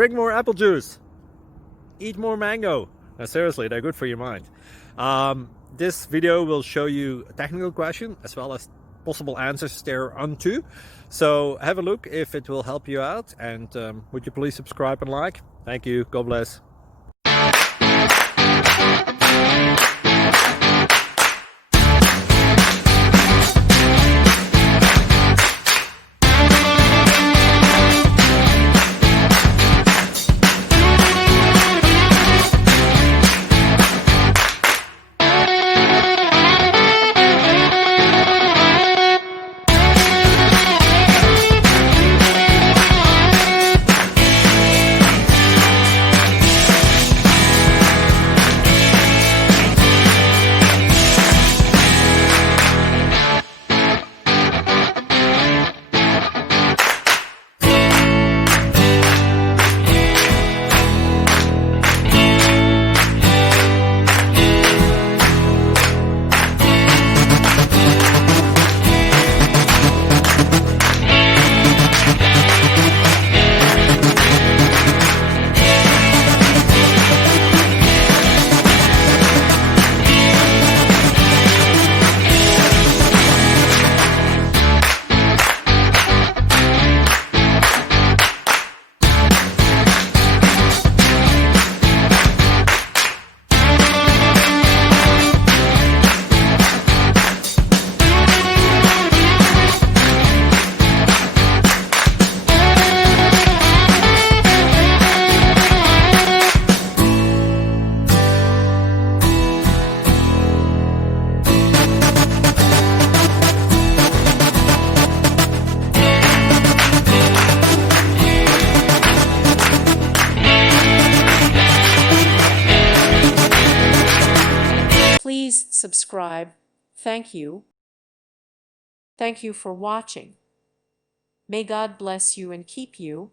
drink more apple juice, eat more mango. Now, seriously, they're good for your mind. This video will show you a technical question as well as possible answers thereunto. So have a look if it will help you out, and would you please subscribe and like? Thank you. God bless. Please subscribe. Thank you. Thank you for watching. May God bless you and keep you.